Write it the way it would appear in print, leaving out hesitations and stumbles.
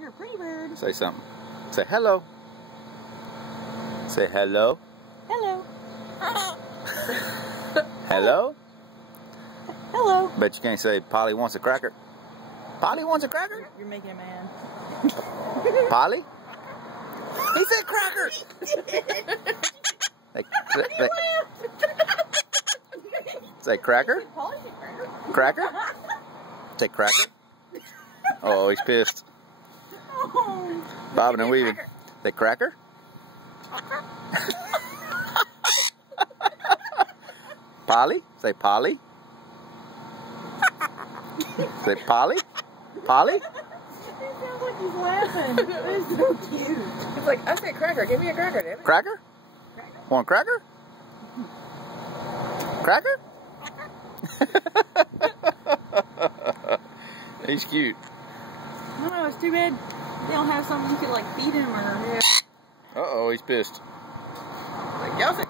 You're a pretty bird. Say something. Say hello. Say hello. Hello. Hello? Hello. Bet you can't say Polly wants a cracker. Polly wants a cracker? You're making a man. Polly? He said cracker! Say cracker? Cracker? Say cracker? Oh, he's pissed. Bobbing and weaving. Say cracker? Polly? Say Polly? Say Polly? Polly? It sounds like he's laughing. It's so cute. It's like, I said cracker. Give me a cracker, damn it. Cracker? Want a cracker? Cracker? He's cute. I don't know, it's too bad they don't have something you could like feed him or... Uh-oh, he's pissed. Like, y'all said